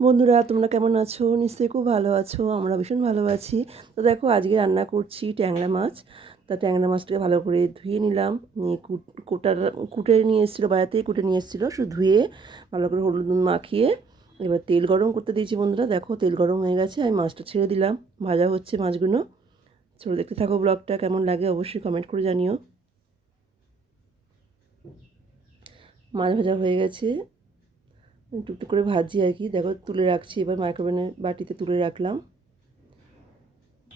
বন্ধুরা তোমরা কেমন আছো? নিশ্চয়ই খুব ভালো আছো। আমরা ভীষণ ভালো আছি। তো দেখো আজকে রান্না করছি ট্যাংরা মাছ। তা ট্যাংরা মাছটাকে ভালো করে ধুয়ে নিলাম। নিয়ে কুটে নিয়ে এসেছিলো, বাইরে থেকে কুটে নিয়ে এসেছিলো। শুধু ধুয়ে ভালো করে হলুদ নুন মাখিয়ে এবার তেল গরম করতে দিয়েছি বন্ধুরা। দেখো তেল গরম হয়ে গেছে, আমি মাছটা ছেড়ে দিলাম। ভাজা হচ্ছে মাছগুলো। চলো দেখতে থাকো ব্লগটা, কেমন লাগে অবশ্যই কমেন্ট করে জানিও। মাছ ভাজা হয়ে গেছে, টুকটুক করে ভাজি আর কি। দেখো তুলে রাখছি, এবার মাইক্রোওভেনের বাটিতে তুলে রাখলাম।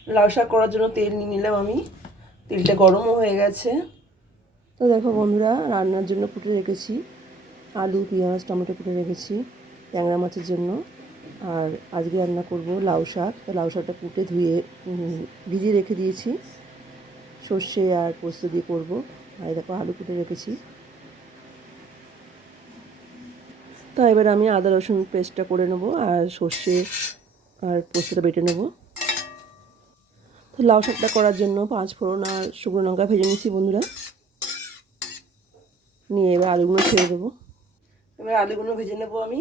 লাউ শাক করার জন্য তেল নিয়ে নিলাম আমি। তেলটা গরমও হয়ে গেছে। তো দেখো বন্ধুরা, রান্নার জন্য কুটে রেখেছি আলু, পেঁয়াজ, টমেটো কুটে রেখেছি ট্যাংরা মাছের জন্য। আর আজকে রান্না করব লাউ শাক। লাউ শাকটা কুটে ধুয়ে ভিজিয়ে রেখে দিয়েছি, সর্ষে আর পোস্ত দিয়ে করব। আর দেখো আলু কুটে রেখেছি। তো এবার আমি আদা রসুন পেস্টটা করে নেবো আর সর্ষে আর পোস্তটা বেটে নেবো। তো লাউ শাকটা করার জন্য 5 ফোড়ন আর শুকনো লঙ্কা ভেজে নিচ্ছি বন্ধুরা। নিয়ে এবার আলুগুলো ছেড়ে দেবো। এবার আলুগুলো ভেজে নেবো আমি।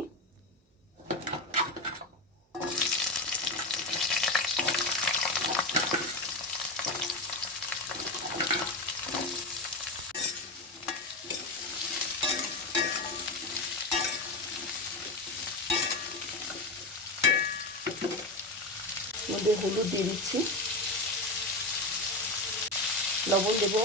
মধ্যে হলুদ দিয়ে দিচ্ছি, লবণ দেবো,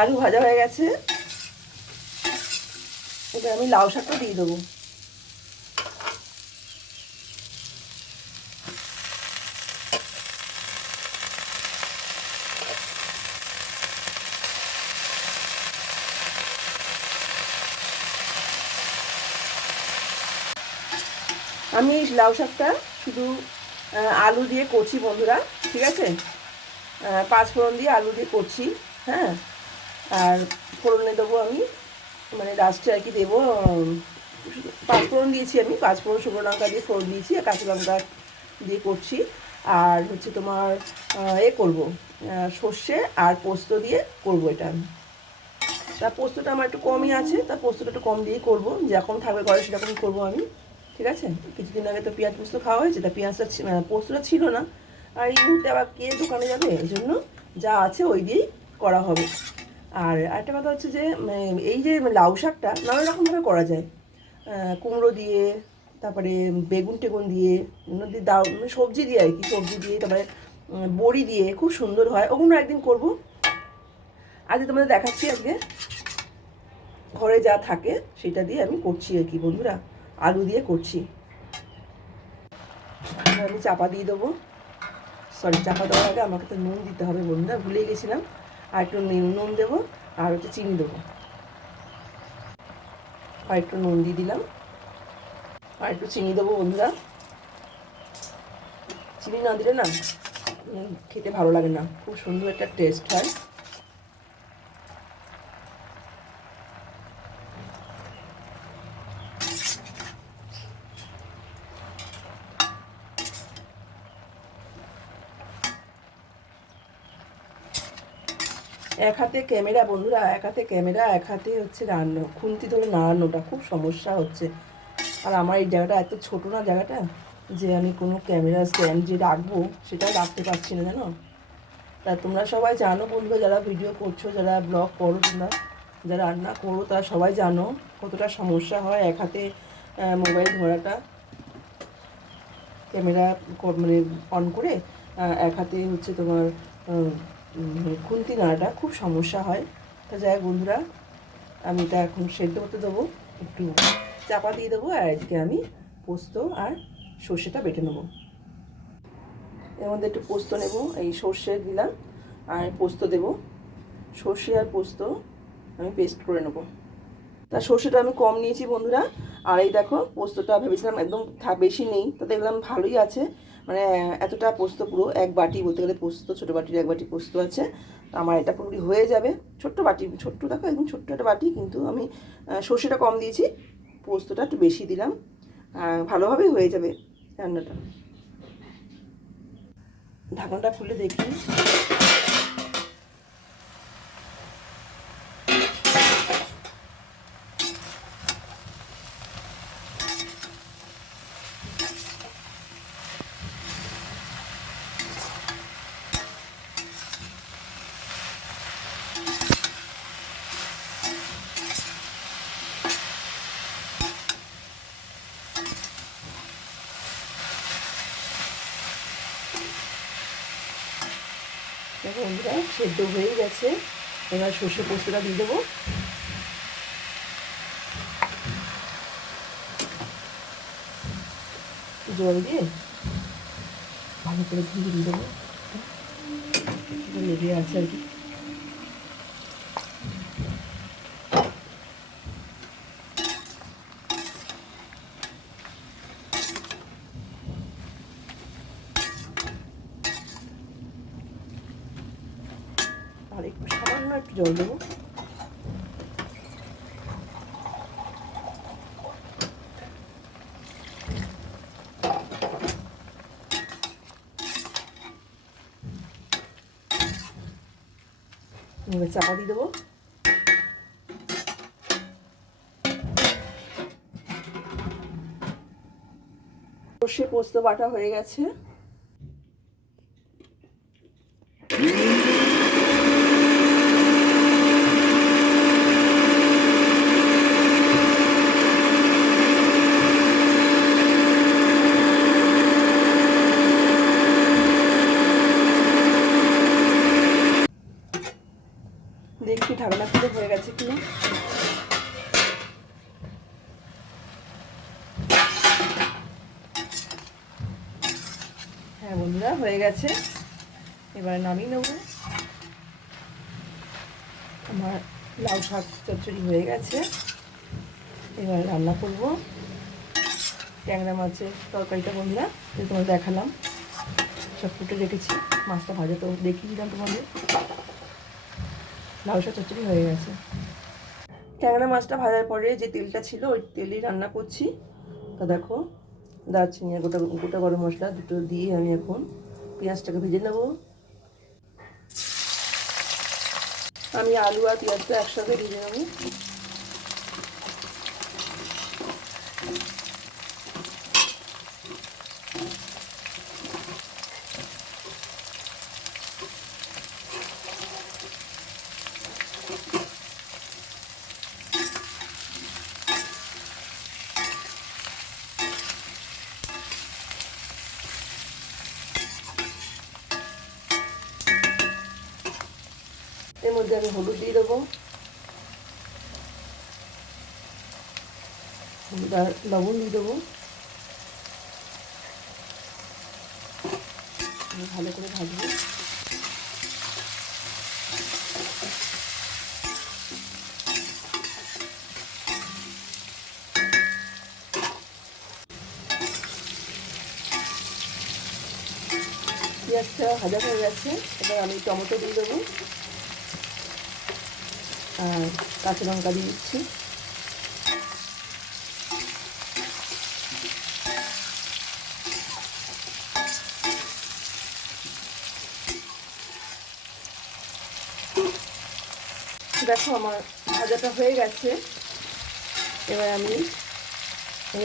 আলু ভাজা হয়ে গেছে। এবার আমি লাউ শাকটা দিয়ে দেবো। আমি এই লাউ শাকটা শুধু আলু দিয়ে করছি বন্ধুরা, ঠিক আছে? 5 ফোড়ন দিয়ে আলু দিয়ে করছি, হ্যাঁ। আর ফোড়নে দেবো আমি, মানে লাস্টে আর কি দেবো 5 ফোড়ন দিয়েছি আমি। 5 ফোড়ন শুকনো লঙ্কা দিয়ে ফোড়ন দিয়েছি, আর কাঁচা লঙ্কা দিয়ে করছি। আর হচ্ছে তোমার করবো সর্ষে আর পোস্ত দিয়ে করবো এটা আমি। তা পোস্তটা আমার একটু কমই আছে, তা পোস্তটা একটু কম দিয়েই করবো, যেরকম থাকবে ঘরে সেরকমই করবো আমি, ঠিক আছে? কিছুদিন আগে তো পেঁয়াজ পোস্ত খাওয়া হয়েছে, তা পেঁয়াজটা পোস্তটা ছিল না। আর এই মুহূর্তে আবার কে দোকানে যাবে, এই জন্য যা আছে ওই দিয়েই করা হবে। আর একটা কথা হচ্ছে যে এই যে লাউ শাকটা নানা রকমভাবে করা যায়। কুমড়ো দিয়ে, তারপরে বেগুন টেগুন দিয়ে, দাও সবজি দিয়ে আর কি, সবজি দিয়ে, তারপরে বড়ি দিয়ে খুব সুন্দর হয়। ওগুলো একদিন করবো। আজকে তোমাদের দেখাচ্ছি আজকে ঘরে যা থাকে সেটা দিয়ে আমি করছি আর কি বন্ধুরা, আলু দিয়ে করছি। আমি চাপা দিয়ে দেবো। সরি, চাপা দেওয়ার আগে আমাকে তো নুন দিতে হবে বন্ধুরা, ভুলে গেছিলাম। আর একটু নুন দেবো, আর হচ্ছে চিনি দেবো। আর একটু নুন দিয়ে দিলাম, আর একটু চিনি দেবো বন্ধুরা। চিনি না দিলে না খেতে ভালো লাগে না, খুব সুন্দর একটা টেস্ট হয়। এক হাতে ক্যামেরা বন্ধুরা, এক হাতে ক্যামেরা, এক হাতে হচ্ছে রান্না, খুন্তি ধরে নাড়ানোটা খুব সমস্যা হচ্ছে। আর আমার এই জায়গাটা এত ছোটো না জায়গাটা, যে আমি কোনো ক্যামেরা স্ট্যান্ড যে রাখবো সেটাও রাখতে পারছি না, জানো? তা তোমরা সবাই জানো বন্ধুরা, যারা ভিডিও করছো, যারা ব্লগ করো, তোমরা যারা রান্না করো, তারা সবাই জানো কতটা সমস্যা হয় এক হাতে মোবাইল ধরাটা, ক্যামেরা মানে অন করে এক হাতে হচ্ছে তোমার খুন্তি নাড়াটা খুব সমস্যা হয়। তা যাই বন্ধুরা, আমি এটা এখন সেদ্ধ হতে দেবো, একটু চাপা দিয়ে দেবো। আর এদিকে আমি পোস্ত আর সর্ষেটা বেটে নেবো। এর মধ্যে একটু পোস্ত নেব, এই সর্ষে দিলাম আর পোস্ত দেব। সর্ষে আর পোস্ত আমি পেস্ট করে নেবো। তা সর্ষেটা আমি কম নিয়েছি বন্ধুরা। আর এই দেখো পোস্তটা ভেবেছিলাম একদম বেশি নেই, তো দেখলাম ভালোই আছে। মানে এতটা পোস্ত, পুরো এক বাটি বলতে গেলে পোস্ত, ছোটো বাটির এক বাটি পোস্ত আছে। আমার এটা পুরোপুরি হয়ে যাবে। ছোট্ট বাটি, দেখো একদম ছোট্ট একটা বাটি, কিন্তু আমি সর্ষেটা কম দিয়েছি, পোস্তটা একটু বেশি দিলাম। ভালোভাবেই হয়ে যাবে রান্নাটা। ঢাকনাটা খুলে দেখি। দেখো বন্ধুরা, সেদ্ধ হয়ে গেছে। এবার সর্ষে পোস্তটা দিয়ে দেবো। জল দিয়ে ভালো করে ধুয়ে দিয়ে দেবো, লেগে আছে আর কি। আর একটু সামান্য একটু জল দেবো। এবার চাপা দিয়ে দেবো। সর্ষে পোস্ত বাটা হয়ে গেছে। দেখি ঢাকনা খুলে হয়ে গেছে কিনা। হ্যাঁ বন্ধুরা, হয়ে গেছে। এবার নামিয়ে নেব। আমার লাউ শাক চচ্চড়ি হয়ে গেছে। এবার রান্না করব ট্যাংরা মাছের তরকারিটা। বন্ধুরা, তোমাদের দেখালাম, সব ফুটে রেখেছি। মাছটা ভাজা তো দেখিয়ে দিলাম তোমাদের। লাউ শাক চচ্চড়ি হয়ে গেছে। ট্যাংরা মাছটা ভাজার পরে যে তেলটা ছিল, ওই তেলেই রান্না করছি। তো দেখো, দারচিনি আর গোটা গোটা গরম মশলা দুটো দিয়ে আমি এখন পেঁয়াজটাকে ভেজে নেব। আমি আলু আর পেঁয়াজটা একসাথে ভেজে নেব। এর মধ্যে আমি হলুদ দিয়ে দেবো, হলুদ আর লবণ দিয়ে দেবো। ভালো করে ভাজবো। পেঁয়াজটা ভাজা হয়ে গেছে। এবার আমি টমেটো দিয়ে দেবো আর কাঁচা লঙ্কা দিয়ে দিচ্ছি। দেখো আমার ভাজাটা হয়ে গেছে। এবার আমি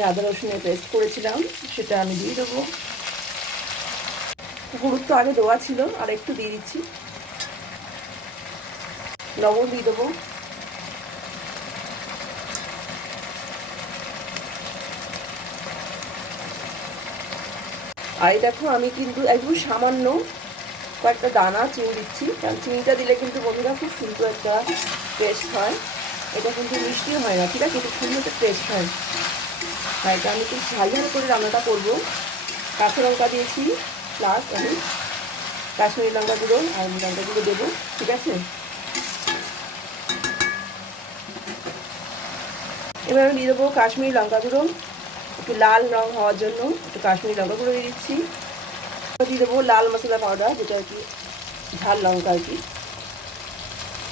আদা রসুনের পেস্ট করেছিলাম, সেটা আমি দিয়ে দেবো। হলুদ তো আগে দেওয়া ছিল, আর একটু দিয়ে দিচ্ছি। লবণ দিয়ে দেবো। আর দেখো, আমি কিন্তু একদম সামান্য কয়েকটা দানা চিনি দিচ্ছি, কারণ চিনিটা দিলে কিন্তু বন্ধুরা খুব সুন্দর একটা টেস্ট হয়। এটা কিন্তু মিষ্টিও হয় না, ঠিক আছে, খুব সুন্দর একটা টেস্ট হয়। আর এটা আমি খুব ঝাল ঝাল করে রান্নাটা করবো। কাঁচা লঙ্কা দিয়েছি, প্লাস আমি কাশ্মীরি লঙ্কা গুঁড়ো আর লঙ্কা গুঁড়ো দেবো, ঠিক আছে। এবার আমি দিয়ে দেবো কাশ্মীরি লঙ্কা গুঁড়ো, একটু লাল রং হওয়ার জন্য একটু কাশ্মীরি লঙ্কা গুঁড়ো দিয়ে দিচ্ছি। দিয়ে দেবো লাল মশলা পাউডার, যেটা আর কি ঝাল লঙ্কা আর কি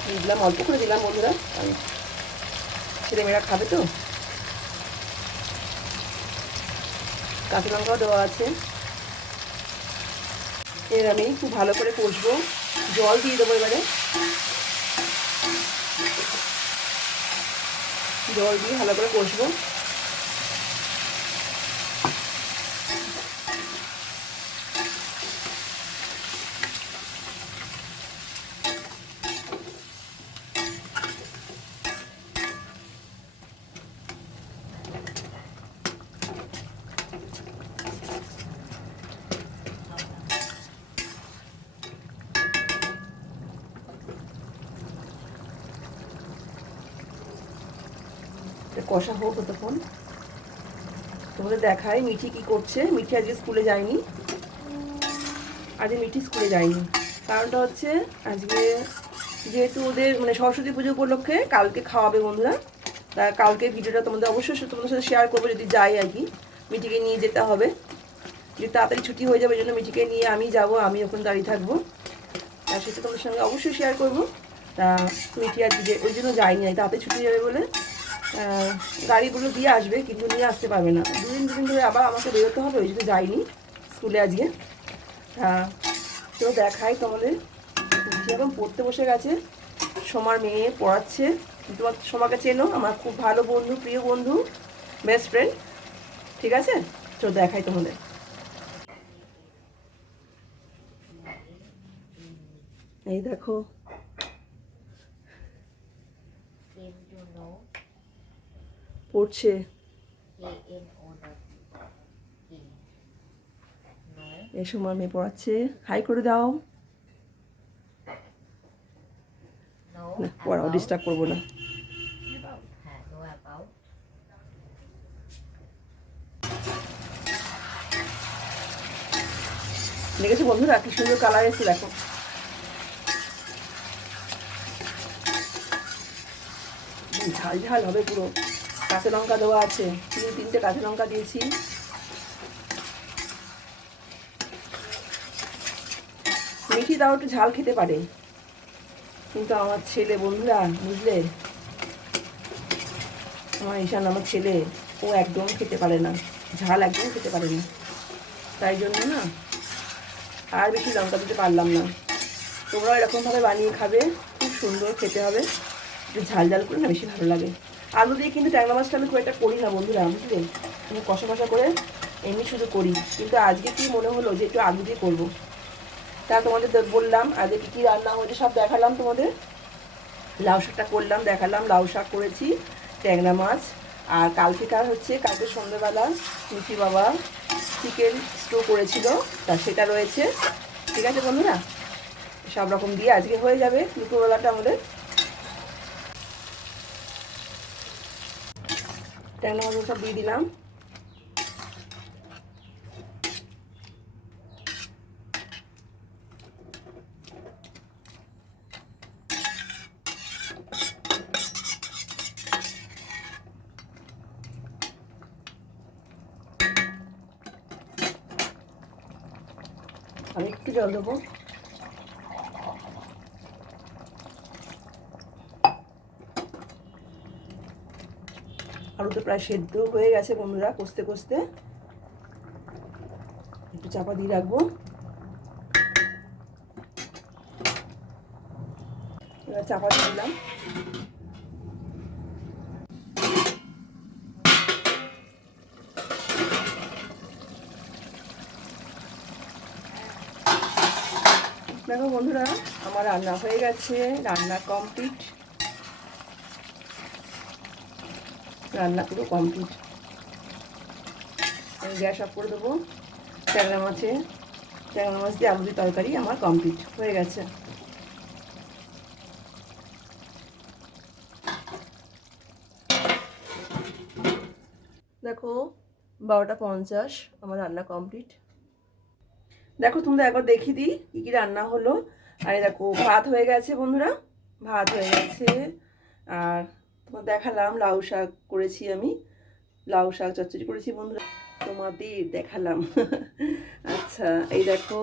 দিয়ে দিলাম, অল্প করে দিলাম বন্ধুরা, কারণ ছেলেমেয়েরা খাবে তো। কাঁচা লঙ্কাও দেওয়া আছে। এর আমি খুব ভালো করে কষবো, জল দিয়ে দেবো এবারে। জল দিয়ে ভালো করে কষবো। কষা হোক ততক্ষণ, তোমাদের দেখাই মিঠি কি করছে। মিঠি আজকে স্কুলে যায়নি, আজকে মিঠি স্কুলে যায়নি। কারণটা হচ্ছে আজকে যেহেতু ওদের মানে সরস্বতী পুজো উপলক্ষে কালকে খাওয়াবে বন্ধুরা, তা কালকে ভিডিওটা তোমাদের অবশ্যই তোমাদের সাথে শেয়ার করবো যদি যাই আর কি। মিঠিকে নিয়ে যেতে হবে, যদি তাড়াতাড়ি ছুটি হয়ে যাবে, এই জন্য মিঠিকে নিয়ে আমি যাব, আমি ওখানে দাঁড়িয়ে থাকবো, আর সেটা তোমাদের সঙ্গে অবশ্যই শেয়ার করবো। তা মিঠি আজকে ওই জন্য যায়নি, তাড়াতাড়ি ছুটি যাবে বলে গাড়িগুলো দিয়ে আসবে, কিন্তু নিয়ে আসতে পারবে না। দুদিন ধরে আবার আমাকে বেরোতে হবে, ওই জন্য যাইনি স্কুলে আজকে। হ্যাঁ, তো দেখাই তোমাদের। এখন পড়তে বসে গেছে, সোমার মেয়ে পড়াচ্ছে। তোমার সোমাকে চেনো, আমার খুব ভালো বন্ধু, প্রিয় বন্ধু, বেস্ট ফ্রেন্ড, ঠিক আছে? তো দেখাই তোমাদের। এই দেখো, পড়ছে। এই সময় মেয়ে পড়াচ্ছে, হাই করে দাও। পড়াও, ডিস্টার্ব করবো না। দেখেছো বন্ধুরা কি সুন্দর কালার এসেছে, দেখো। ঝাল ঝাল হবে পুরো। কাঁচা লঙ্কা দেওয়া আছে, 3-3টে কাঁচা লঙ্কা দিয়েছি। মিঠি তাও একটু ঝাল খেতে পারে, কিন্তু আমার ছেলে বন্ধুরা, বুঝলে, আমার ঈশান, আমার ছেলে, ও একদম খেতে পারে না, ঝাল একদম খেতে পারে না। তাই জন্য না আর বেশি লঙ্কা দিতে পারলাম না। তোমরাও এরকমভাবে বানিয়ে খাবে, খুব সুন্দর খেতে হবে। একটু ঝাল ঝাল করে না বেশি ভালো লাগে। আলু দিয়ে কিন্তু ট্যাংরা মাছটা আমি খুব একটা করি না বন্ধুরা, বুঝলে, আমি কষা কষা করে এমনি শুধু করি। কিন্তু আজকে কি মনে হলো যে একটু আলু দিয়ে করবো। তা তোমাদের বললাম আজকে কী কী রান্না হয়েছে সব দেখালাম তোমাদের। লাউ শাকটা করলাম, দেখালাম। লাউ শাক করেছি, ট্যাংরা মাছ, আর কালকেকার হচ্ছে কালকে সন্ধ্যেবেলা মিঠি বাবা চিকেন স্টো করেছিল, তা সেটা রয়েছে। ঠিক আছে বন্ধুরা, সব রকম দিয়ে আজকে হয়ে যাবে দুপুরবেলাটা আমাদের। ট্যাংরা মাছ সব দিয়ে দিলাম। আমি একটু জল দেবো। আলু তো প্রায় সেদ্ধ হয়ে গেছে বন্ধুরা, কষতে কষতে। একটু চাপা দিয়ে রাখবো। এবার চাপা দিয়ে দিলাম। দেখো বন্ধুরা, আমার রান্না হয়ে গেছে, রান্না কমপ্লিট, রান্না পুরো কমপ্লিট। আমি গ্যাস অফ করে দেবো। ট্যাংরা মাছ দিয়ে আলু দিয়ে তরকারি আমার কমপ্লিট হয়ে গেছে। দেখো 12টা 50, আমার রান্না কমপ্লিট। দেখো তোমরা একবার দেখিয়ে দিই কী কী রান্না হলো। আর দেখো ভাত হয়ে গেছে বন্ধুরা, ভাত হয়ে গেছে। আর তোমার দেখালাম লাউ শাক করেছি আমি, লাউ শাক চচ্চড়ি করেছি বন্ধুরা, তোমাদের দেখালাম। আচ্ছা, এই দেখো,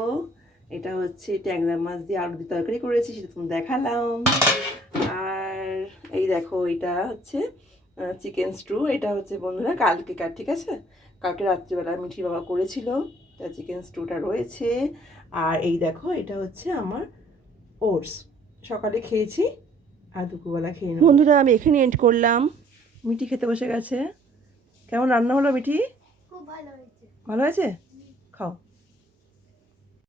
এটা হচ্ছে ট্যাংরা মাছ দিয়ে আলু দিয়ে তরকারি করেছি, সেটা তুমি দেখালাম। আর এই দেখো, এটা হচ্ছে চিকেন স্টু। এটা হচ্ছে বন্ধুরা কালকেকার, ঠিক আছে? কালকে রাত্রিবেলা মিঠির বাবা করেছিল, তা চিকেন স্টুটা রয়েছে। আর এই দেখো, এটা হচ্ছে আমার ওটস, সকালে খেয়েছি আর দুপুরবেলা খেয়ে নেব। বন্ধুরা আমি এখানে এন্ড করলাম, মিঠি খেতে বসে গেছে। কেমন রান্না হলো মিঠি? খুব ভালো হয়েছে। ভালো হয়েছে? খাও।